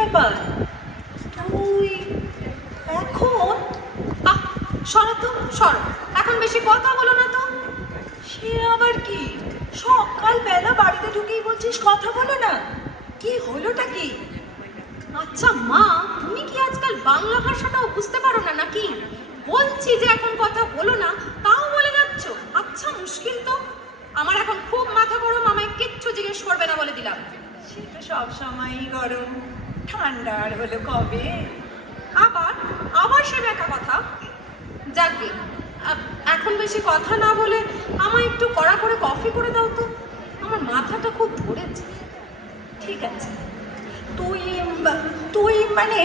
ব্যাপার? তুই এখন? সরো তো, সরো, এখন বেশি কথা বলো না তো। সে আবার কি? সকালবেলা বাড়িতে ঢুকেই বলছিস কথা বলো না? কি হলোটা কি? আচ্ছা মা, তুমি কি আজকাল বাংলা ভাষাটাও বুঝতে পারো না নাকি? বলছি যে এখন কথা বলো না, তাও বলে যাচ্ছ। আচ্ছা মুশকিল তো। আমার এখন খুব মাথা গরম, আমায় কিচ্ছু জিজ্ঞেস করবে না বলে দিলাম। সে তো সব সময়ই গরম, ঠান্ডা আর হলো কবে? আবার আবার সে একা কথা। যাকে এখন বেশি কথা না বলে আমায় একটু কড়া করে কফি করে দাও তো, আমার মাথাটা খুব ধরেছে। ঠিক আছে, তুই তুই মানে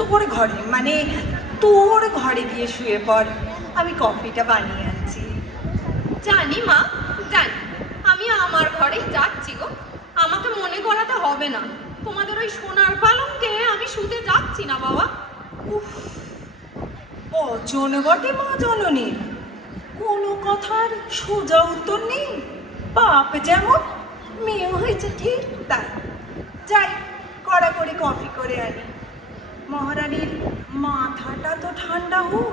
তোর ঘরে, মানে তোর ঘরে গিয়ে শুয়ে পড়, আমি কফিটা বানিয়ে আনছি। জানি মা, জানি। আমি আমার ঘরেই যাচ্ছি গো, আমাকে মনে করাতে হবে না। তোমাদের ওই সোনার পালঙ্কে আমি শুতে যাচ্ছি না বাবা। উফ, বচন বটে মা জননী, কোনো কথার সোজা উত্তর নেই। বাপ যেমন, মেয়ে হয়েছে ঠিক তাই। যাই, কড়া করে কফি করে আনি। মহারানীর মাথাটা তো ঠান্ডা হোক।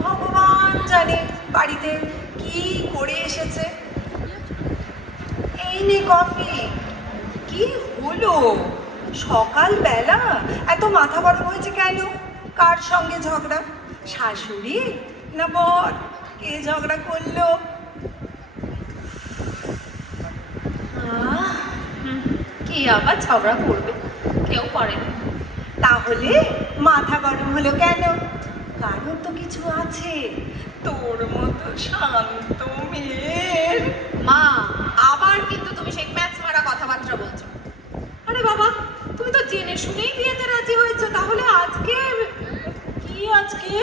ভগবান জানে বাড়িতে কি করে এসেছে। এই নে কফি। কি হলো সকালবেলা এত মাথা গরম হয়েছে কেন? কার সঙ্গে ঝগড়া? শাশুড়ি না বর? কে ঝগড়া করলো? কে আবার ঝগড়া করবে? কেউ করে না। তাহলে মাথা গরম হলো কেন? কারণ তো কিছু আছে। তোর মতো শান্ত মেয়ের। মা, আবার কিন্তু তুমি সেই ম্যাচ মারা কথাবার্তা বলছো। আরে বাবা, তুমি তো জেনে শুনেই বিয়েতে রাজি হয়েছো, তাহলে আজকে কি আজকে?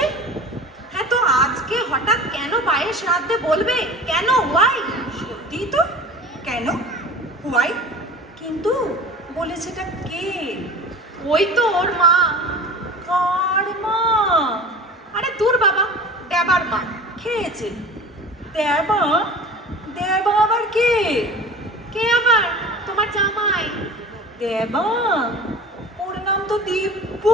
হ্যাঁ তো আজকে হঠাৎ কেন পায়েস রাঁধতে বলবে? কেন, ওয়াই? সত্যি তো, কেন ওয়াই? কিন্তু বলেছেটা কে? ওই তো ওর মা। কার মা? আরে দূর বাবা, দেবার মা। খেয়েছে দেবা? দেবা আবার কে? কে আবার? তোমার জামাই। দেবা? ওর নাম তো দিব্য।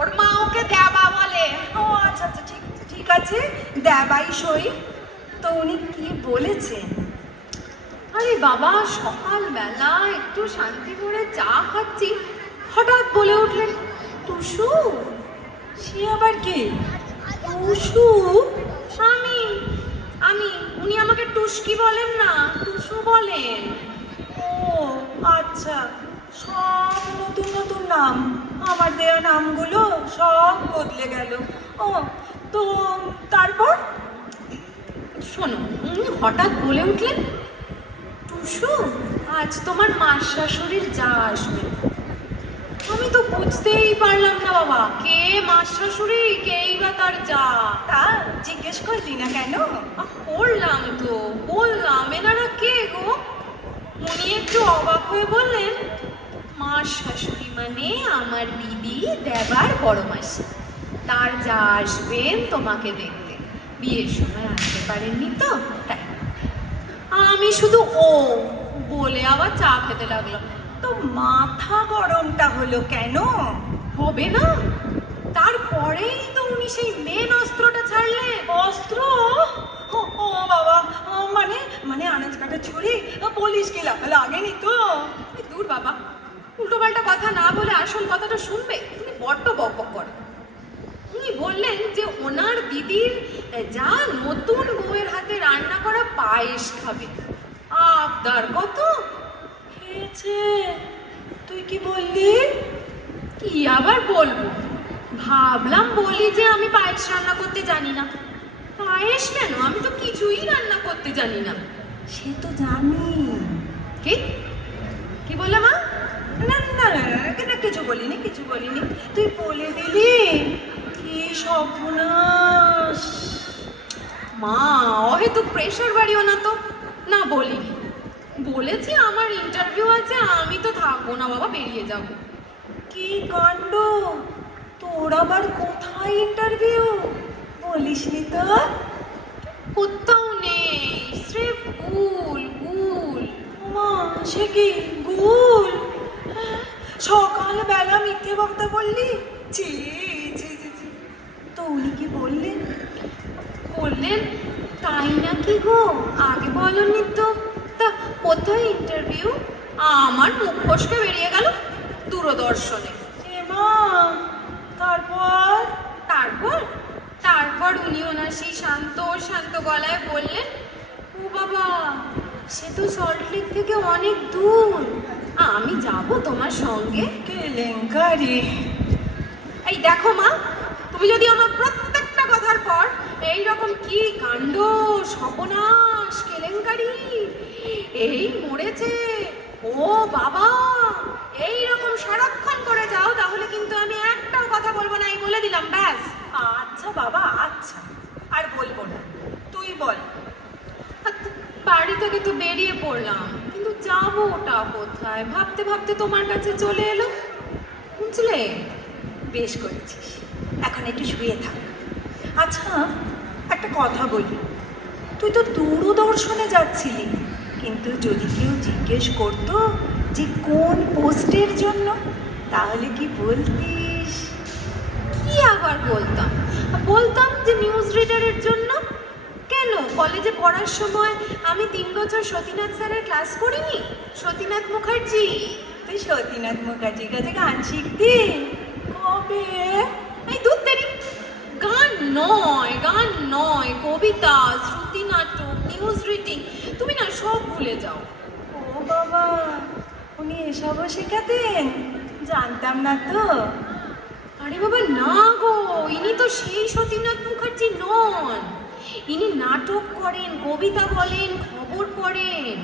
ওর মা ওকে দেবা বলে। ও আচ্ছা আচ্ছা, ঠিক আছে ঠিক আছে, দেবাই সই। তো উনি কি বলেছেন? আরে বাবা, সকালবেলা একটু শান্তি করে চা খাচ্ছি, হঠাৎ বলে উঠলেন, টুসু। সে আবার কে? টুসু? আমি আমি উনি আমাকে টুসকি বলেন না, টুসু বলেন। ও আচ্ছা, সব নতুন নতুন নাম। আমার দেয়া নামগুলো সব বদলে গেল। ও তো তারপর? শোনো, উনি হঠাৎ বলে উঠলেন, টুসু, আজ তোমার মার শাশুড়ির যা আসবে। আমি তো বুঝতেই পারলাম না বাবা, কে মার শাশুড়ি, কেই বা তার যা। তা জিজ্ঞেস করলি না কেন? করলাম তো, বললাম এনারা কে গো? উনি একটু অবাক হয়ে বললেন, মার শাশুড়ি মানে আমার দিদি, দেবার বড় মাসি। তার যা আসবেন তোমাকে দেখতে, বিয়ের সময় আসতে পারেননি তো তাই। আমি শুধু ও বলে আবার চা খেতে লাগলাম। তো মাথা গরমটা হলো কেন? হবে না? তারপরেই তো উনি সেই মেন অস্ত্রটা ছাড়লেন। অস্ত্র? ও ও বাবা, মানে মানে আনাজ কাটা ছুরি? বলিস কি লাগেনি তো? এই দূর বাবা, উল্টোপাল্টা কথা না বলে আসল কথাটা শুনবে। তুমি বড্ড বকবক করো। উনি বললেন যে ওনার দিদির যা নতুন বউয়ের হাতে রান্না করা পায়েস খাবে। আবদার কত। খেয়েছে? তুই কি বললি? কি আবার বলবো, ভাবলাম বলি যে আমি পায়েস রান্না করতে জানি না। পায়েস কেন, আমি তো কিছুই রান্না করতে জানি না। সে তো জানি। কি কি বললে মা? না না না না, কিছু বলিনি কিছু বলিনি, তুই বলে দিলি। কি সর্বনাশ! মা, অহেতুক প্রেশার বাড়িও না তো। না বলিনি, বলেছি আমার ইন্টারভিউ আছে, আমি তো থাকবো না বাবা, বেরিয়ে যাব। কি কাণ্ড! তোর আবার কোথায় ইন্টারভিউ? বলিসনি তো? কোথাও নেই, স্রেফ গুল গুল। মা, সে কি গুল? সকালবেলা মিথ্যে বক্তা বললি? ছি ছি ছি ছি। তো উনি কি বললেন? বললেন তাই নাকি গো, আগে বলনি তো। তা কোথায় ইন্টারভিউ? আমার মুখ ফসকে বেরিয়ে গেল দূরদর্শনে। মা, তারপর? তারপর তারপর উনি ওনার সেই শান্ত শান্ত গলায় বললেন, ও বাবা, সে তো সল্টলেক থেকে অনেক দূর, আমি যাব তোমার সঙ্গে। কেলেঙ্কারি। এই দেখো মা, তুমি যদি আমার প্রত্যেকটা কথার পর এইরকম কি কাণ্ড, সর্বনাশ, কেলেঙ্কারি, এই মরেছে, ও বাবা, এইরকম সারাক্ষণ করে যাও, তাহলে কিন্তু আমি একটাও কথা বলবো না, এই বলে দিলাম, ব্যাস। আচ্ছা বাবা, আচ্ছা, আর বলবো না, তুই বল। বাড়ি থেকে তো বেরিয়ে পড়লাম, কিন্তু যাবো ওটা কোথায় ভাবতে ভাবতে তোমার কাছে চলে এলো, বুঝলে? বেশ করেছিস, এখন একটু শুয়ে থাক। আচ্ছা, একটা কথা বলি, তুই তো দূরদর্শনে যাচ্ছিলি, কিন্তু যদি কেউ জিজ্ঞেস করতো যে কোন পোস্টের জন্য, তাহলে কি বলতিস? কি আবার বলতাম? বলতাম যে নিউজ রিডারের জন্য। কেন, কলেজে পড়ার সময় আমি 3 বছর সতীনাথ স্যারের ক্লাস করিনি? সতীনাথ মুখার্জি। তুই সতীনাথ মুখার্জির কাছে গান শিখতি? কবে? এই দুধ দেরি। গান নয়, গান নয়, কবিতা, শ্রুতি নাটক, নিউজ রিডিং, তুমি না সব ভুলে যাও। ও বাবা, উনি এসবও শেখাতেন? জানতাম না তো। আরে বাবা না গো, ইনি তো সেই সতীনাথ মুখার্জি নন। ইনি নাটক করেন, কবিতা বলেন, খবর পড়েন।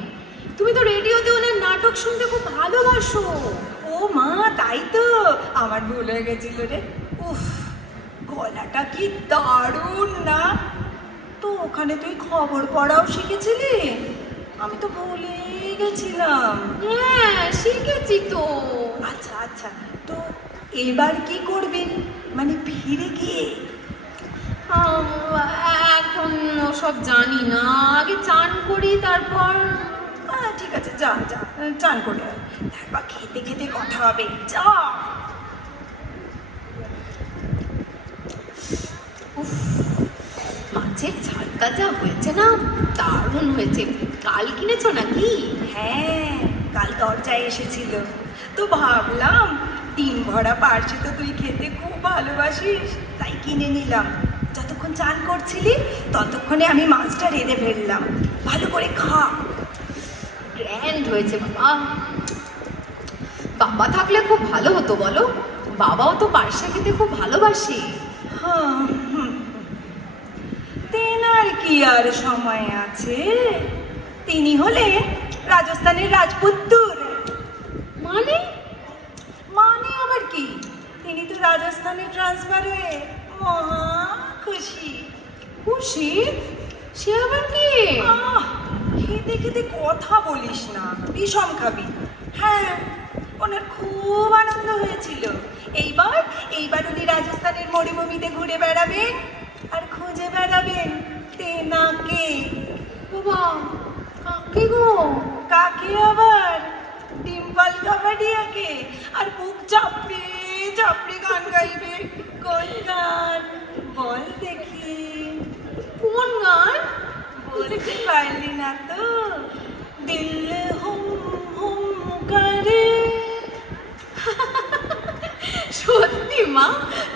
তুমি তো রেডিওতে ওনার নাটক শুনতে খুব ভালোবাসো। ও মা, তাই তো, আমার ভুল হয়ে গেছিল রে। উফ, গলাটা কি দারুণ না? তো ওখানে তুই খবর পড়াও শিখেছিলি? আমি তো ভুলেই গেছিলাম। হ্যাঁ, শিখেছি তো। আচ্ছা আচ্ছা, তো এবার কি করবি, মানে ফিরে গিয়ে? এখন ওসব জানি না, আগে চান করি তারপর। ঠিক আছে, যা যা, চান করে আয়। একবার খেতে খেতে কথা হবে, যা। উফ, মাছের ঝালটা যা হয়েছে না, দারুণ হয়েছে। কাল কিনেছো নাকি? হ্যাঁ, কাল দরজায় এসেছিল, তো ভাবলাম ডিম ভরা পার্সে তো তুই খেতে খুব ভালোবাসিস, তাই কিনে নিলাম। যতক্ষণ চান করছিলি ততক্ষণে আমি মাছটা রেঁধে ফেললাম, ভালো করে খা। গ্র্যান্ড হয়েছে বাবা। বাবা থাকলে খুব ভালো হতো বলো, বাবাও তো পার্সে খেতে খুব ভালোবাসে। হ্যাঁ, তেনার কি আর সময় আছে? তিনি হলেন রাজস্থানের রাজপুত্তুর। মানে? মানে আবার কি, তিনি তো রাজস্থানে ট্রান্সফার হয়ে মহা খুশি। খুশি? সে আবার কি? খেতে খেতে কথা বলিস না, বিষম খাবি। হ্যাঁ, ওনার খুব আনন্দ হয়েছিল। এইবার উনি রাজস্থানের মরুভূমিতে ঘুরে বেড়াবেন আর খুঁজে বেড়াবেন তেনাকে। বাবা, কাকে গো? কাকে আবার? ডিম্পল কাবাডিয়াকে। আর বুক চাপড়ে চাপড়ে গান গাইবে। কোন গান বল দেখি? কোন গান? বলতে পারলি না তো? দিল হুম হুম করে। সত্যি মা,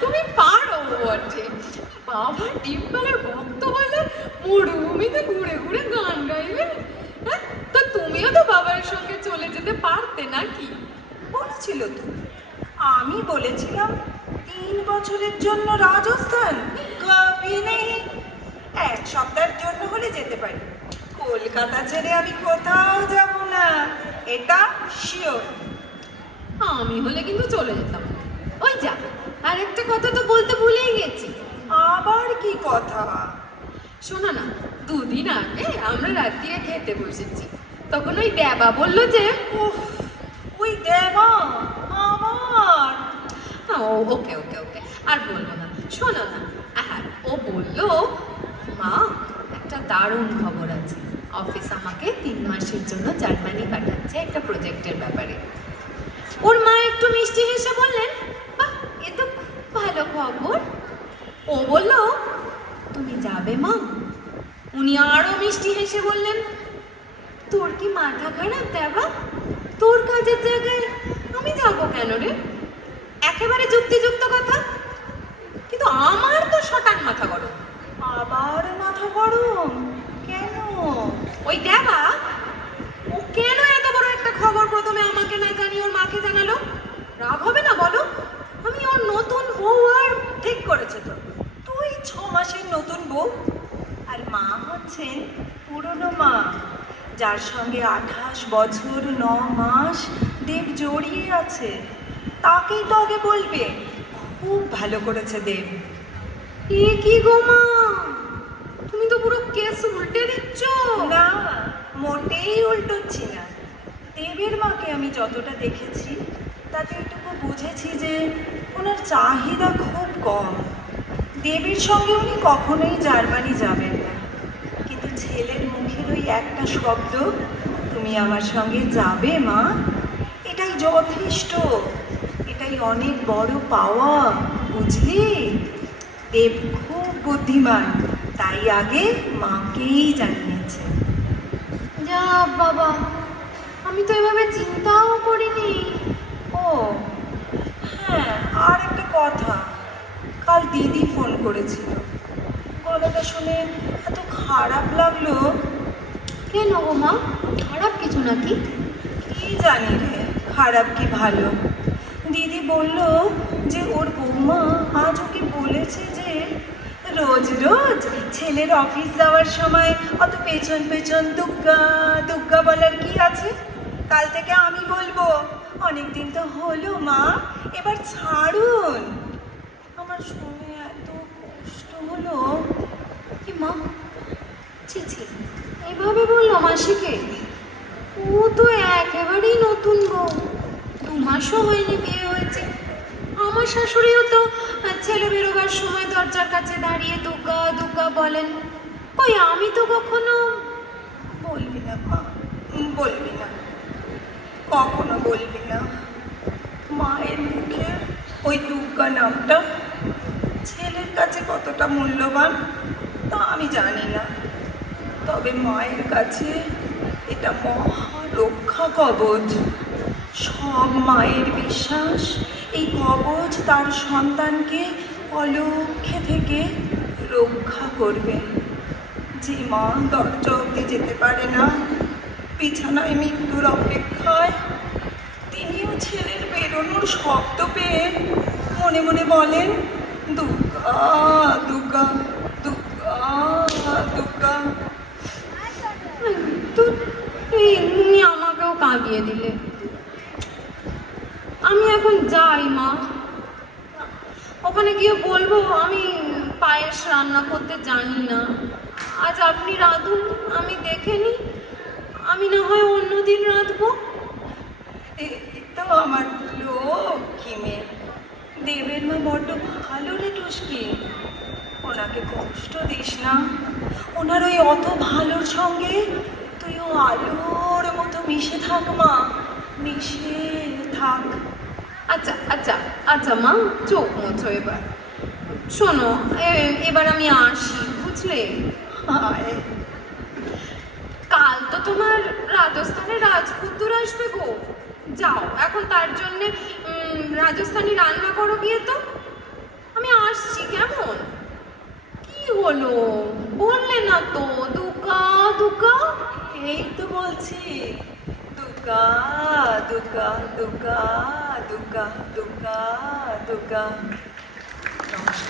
তুমি পারো বটে। বাবা ডিম্পলের ভক্ত হলে মরুভূমিতে ঘুরে ঘুরে গান গাইবে। হ্যাঁ, তা তুমিও তো বাবার সঙ্গে চলে যেতে পারতে নাকি? বলেছিল তো। আমি বলেছিলাম 3 বছরের জন্য রাজস্থান, কবি নেই। 1 সপ্তাহের জন্য হলে যেতে পারি, কলকাতা ছেড়ে আমি কোথাও যাব না, এটা শিওর। আমি হলে কিন্তু চলে যেতাম। ওই যা, আর একটা কথা তো বলতে ভুলেই গেছি। আবার কি কথা? শোনো না, 2 দিন আগে আমরা রাত্রিরে খেতে বসেছি, তখন ওই দেবা বললো যে উফ, ওই দেবা আমার। ওকে ওকে ওকে, আর বলবো না। শোনো না, হ্যাঁ, ও বললো, মা একটা দারুণ খবর আছে, অফিস আমাকে 3 মাসের জন্য জার্মানি পাঠাচ্ছে একটা প্রজেক্টের ব্যাপারে। ওর মা একটু মিষ্টি হেসে বললেন, বাহ, এ তো খুব ভালো খবর। ও বলল, তুমি যাবে মা? উনি আরো মিষ্টি হেসে বললেন, তোর কি মাথা খারাপ দেবা? তোর কাজের জায়গায় আমি যাবো কেন রে? একেবারে যুক্তিযুক্ত কথা, কিন্তু আমার তো শটান মাথা গরম। আবার মাথা গরম কেন? ওই দেবা, ও কেন এত বড় একটা খবর প্রথমে আমাকে না জানিয়ে ওর মাকে জানালো? রাগ হবে না বলো? আমি ওর নতুন বউ আর ঠিক করেছে তো, তুই 6 মাসের নতুন বউ, আর মা হচ্ছেন পুরনো মা, যার সঙ্গে 28 বছর 9 মাস দেব জড়িয়ে আছে। তাকেই তো আগে বলবে। খুব ভালো করেছে দেব। এ কি গো মা, তুমি তো পুরো কেস উল্টে দিচ্ছ। না, মোটেই উল্টোচ্ছি না। দেবের মাকে আমি যতটা দেখেছি তাতে এটুকু বুঝেছি যে ওনার চাহিদা খুব কম। দেবের সঙ্গে উনি কখনোই জার্মানি যাবেন না, কিন্তু ছেলের মুখের ওই একটা শব্দ, তুমি আমার সঙ্গে যাবে মা, এটাই যথেষ্ট। এটাই অনেক বড় পাওয়া, বুঝলি? দেব খুব বুদ্ধিমান, তাই আগে মাকেই জানিয়েছে। যা বাবা, আমি তো এভাবে চিন্তাও করিনি। ও হ্যাঁ, আর একটা কথা, কাল দিদি ফোন করেছিল। গলাটা শুনে এত খারাপ লাগলো। কেন গো মা, খারাপ কিছু নাকি? কি জানি রে, খারাপ কি ভালো। দিদি বলল যে ওর বৌমা আজ ওকে বলেছে যে রোজ রোজ ছেলের অফিস যাওয়ার সময় অত পেছন পেছন দুগ্গা দুগ্গা বলার কি আছে। কাল থেকে আমি বলবো, অনেকদিন তো হলো মা, এবার ছাড়ুন। আমার শুনে এত কষ্ট হলো। কি মা, ছি ছি, এভাবে বললো মাসিকে? ও তো একেবারেই নতুন বউ, 2 মাসও হয়নি বিয়ে হয়েছে। আমার শাশুড়িও তো ছেলে বেরোবার সময় দরজার কাছে দাঁড়িয়ে দুগ্গা দুগ্গা বলেন। কই, আমি তো কখনো। বলবি না মা, বলবি না, কখনো বলবি না। মায়ের মুখে ওই দুর্গা নামটা ছেলের কাছে কতটা মূল্যবান তা আমি জানি না, তবে মায়ের কাছে এটা মহা রক্ষা কবচ। সব মায়ের বিশ্বাস এই কবচ তার সন্তানকে অলক্ষ্যে থেকে রক্ষা করবে। যে মা দরজা অব্দি যেতে পারে না, বিছানায় মৃত্যুর অপেক্ষায়, তিনিও ছেলের বেরোনোর শব্দ পেয়ে মনে মনে বলেন, দুর্গা দুর্গা দুর্গা দুর্গা। তুমি আমাকেও কাঁদিয়ে দিলে। আমি এখন যাই মা, ওখানে গিয়ে বলবো আমি পায়েস রান্না করতে জানি না, আজ আপনি রাঁধুন, আমি দেখে নি, আমি না হয় অন্যদিন রাঁধবো। এই তো আমার লক্ষ্মী মেয়ে। দেবের মা বড্ড ভালো রে টুস্কি, ওনাকে কষ্ট দিস না। ওনার ওই অত ভালোর সঙ্গে তুইও আলোর মতো মিশে থাক মা, মিশে থাক। আচ্ছা আচ্ছা আচ্ছা মা, চোখ মোছো এবার। শোনো, এবার আমি আসি, বুঝলে? হায়, কাল তো তোমার রাজস্থানের রাজপুত্র আসবে গো। যাও এখন তার জন্যে রাজস্থানি রান্না করো গিয়ে তো। আমি আসছি, কেমন? কি হলো, বললে না তো? দুগ্গা দুগ্গা। এই তো বলছি, দুর্গা দুর্গা দুর্গা দুর্গা দুর্গা দুর্গা। নমস্কার।